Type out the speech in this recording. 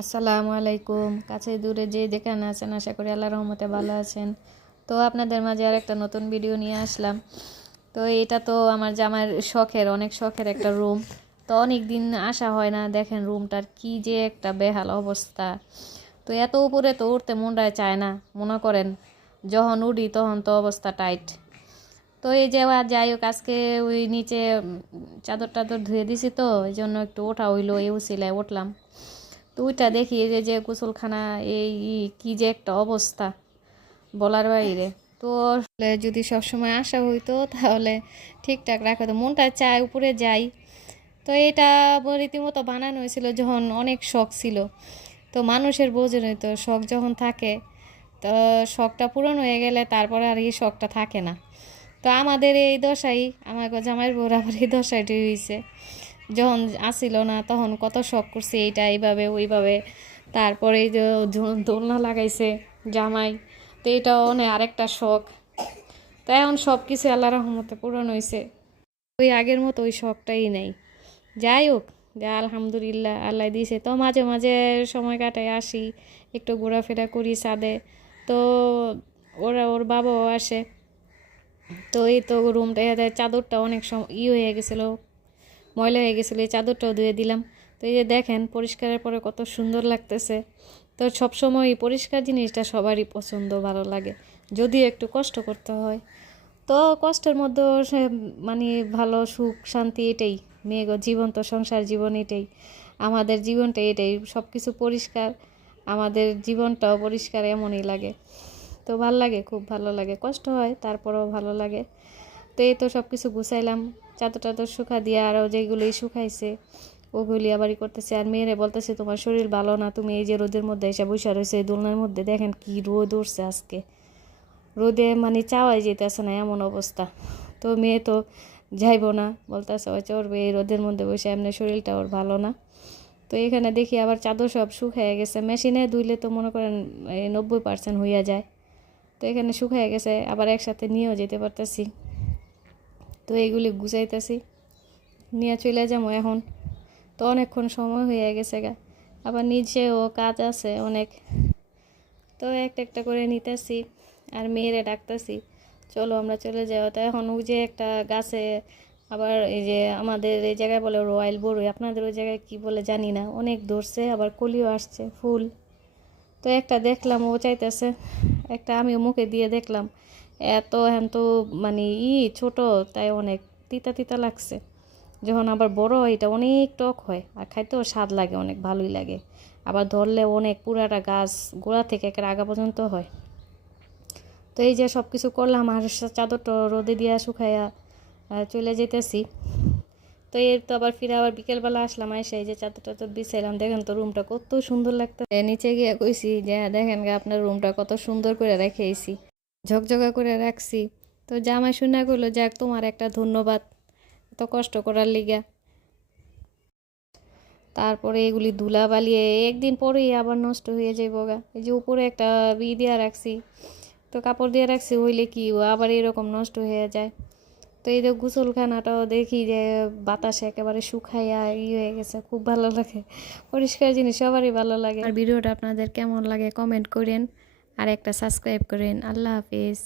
আসসালামু আলাইকুম। কাছে দূরে যে যেখানে আছেন, আশা করি আল্লাহ রহমতে ভালো আছেন। তো আপনাদের মাঝে আর একটা নতুন ভিডিও নিয়ে আসলাম। তো এটা তো আমার জামার শখের, অনেক শখের একটা রুম তো অনেক দিন আসা হয় না, দেখেন রুমটার কি যে একটা বেহাল অবস্থা। তো এত উপরে তো উঠতে মনটায় চায় না, মনে করেন, যখন উঠি তখন তো অবস্থা টাইট তো এই যে যাই হোক, আজকে ওই নিচে চাদর টাদর ধুয়ে দিছি তো এই জন্য একটু ওঠা হইল, এই উচিলায় উঠলাম। তো ওইটা দেখি যে যে গোসলখানা, এই কি যে একটা অবস্থা বলার বাইরে। তো যদি সবসময় আসা হইতো, তাহলে ঠিকঠাক রাখা তো মনটা চায় উপরে যাই। তো এটা রীতিমতো বানানো হয়েছিল যখন অনেক শখ ছিল। তো মানুষের বোঝেনই তো শখ যখন থাকে, তো শখটা পূরণ হয়ে গেলে তারপরে আর এই শখটা থাকে না। তো আমাদের এই দশাই আমার জামাইয়ের বউর আবার এই দশাইটি হয়েছে যখন আসিল না, তখন কত শখ করছে এইটা, এইভাবে, ওইভাবে। তারপরে যে দোলনা লাগাইছে জামাই, তো এটাও অনেক আরেকটা শখ। তো এখন সব কিছু আল্লাহ রহমতে পূরণ হয়েছে ওই আগের মতো ওই শখটাই নেই। যাই হোক, যা আলহামদুলিল্লাহ, আল্লাহ দিয়েছে। তো মাঝে মাঝে সময় কাটায় আসি, একটু ঘোরাফেরা করি ছাদে। তো ওরা, ওর বাবাও আসে। তো এই তো রুমটা চাদরটা অনেক সময় ই হয়ে গেছিল। ময়লা হয়ে গেছিল, এই চাদরটাও ধুয়ে দিলাম। তো এই যে দেখেন, পরিষ্কারের পরে কত সুন্দর লাগতেছে। তো সবসময় পরিষ্কার জিনিসটা সবারই পছন্দ, ভালো লাগে। যদিও একটু কষ্ট করতে হয়। তো কষ্টের মধ্যেও সে মানে ভালো সুখ, শান্তি এটাই। মেয়ে জীবন তো সংসার জীবন এটাই। আমাদের জীবনটা এটাই সব কিছু পরিষ্কার। আমাদের জীবনটাও পরিষ্কার এমনই লাগে। তো ভালো লাগে, খুব ভালো লাগে। কষ্ট হয়, তারপরেও ভালো লাগে। তো এই তো সব কিছু গুছাইলাম। চাদর টাদর শুকা দিয়ে আরও যেগুলোই শুকাইছে, ওগুলি আবারই করতেছে। আর মেয়েরে বলতেছে, তোমার শরীর ভালো না, তুমি এই যে রোদের মধ্যে এসে বসে রয়েছে দোলনার মধ্যে দেখেন কি রোদ উঠছে আজকে। রোদে মানে চাওয়াই যেতেছে না, এমন অবস্থা। তো মেয়ে তো যাইবো না, বলতেছে, ওই চড়বে এই রোদের মধ্যে বসে, এমনি শরীরটা ওর ভালো না। তো এখানে দেখি আবার চাদর সব শুকায় গেছে। মেশিনে ধুইলে তো মনে করেন নব্বই পার্সেন্ট হইয়া যায়। তো এখানে শুকায় গেছে, আবার একসাথে নিয়েও যেতে পারতেছি। তো এইগুলি গুছাইতেছি। নিয়ে চলে যাব এখন। তো অনেকক্ষণ সময় হয়ে গেছে গা। আবার নিজেও কাজ আছে অনেক। তো একটা একটা করে নিতেছি আর মেয়েরে ডাকতেছি, চলো আমরা চলে যাও তো এখন যে একটা গাছে আবার এই যে আমাদের এই জায়গায় বলে রয়্যাল বড়ই। আপনাদের ওই জায়গায় কি বলে জানি না। অনেক ধরছে, আবার কলিও আসছে, ফুল। তো একটা দেখলাম, ও চাইতেছে, একটা আমিও মুখে দিয়ে দেখলাম। এত এখন তো মানে ই ছোট তাই অনেক তিতা তিতা লাগছে। যখন আবার বড় হয় এটা অনেক টক হয় আর খাইতেও স্বাদ লাগে অনেক ভালোই লাগে। আবার ধরলে অনেক পুরাটা গাছ গোড়া থেকে একের আগা পর্যন্ত হয়। তো এই যে সব কিছু করলাম আর চাদরটা রোদে দিয়া শুকাইয়া চলে যেতেছি। তো এর তো আবার ফিরে আবার বিকেলবেলা আসলাম আইসা এই যে চাদর টাদর বিছাইলাম দেখেন তো রুমটা কত সুন্দর লাগতো নিচে গিয়ে কইছি যে হ্যাঁ, দেখেন আপনার রুমটা কত সুন্দর করে রেখেছি ঝকঝকা করে রাখছি। তো জামাই শুনে করল যাক, তোমার একটা ধন্যবাদ। এত কষ্ট করার লিগা। তারপরে এগুলি ধুলা বালিয়ে একদিন পরেই আবার নষ্ট হয়ে যাইব গা এই যে উপরে একটা ই দিয়া রাখছি, তো কাপড় দিয়ে রাখছি, হইলে কি আবার এরকম নষ্ট হয়ে যায়। তো এই যে গোসলখানাটাও দেখি যে বাতাসে একেবারে শুকাইয়া ই হয়ে গেছে, খুব ভালো লাগে। পরিষ্কার জিনিস, সবারই ভালো লাগে। আর ভিডিওটা আপনাদের কেমন লাগে কমেন্ট করেন। আর একটা সাবস্ক্রাইব করেন। আল্লাহ হাফিজ।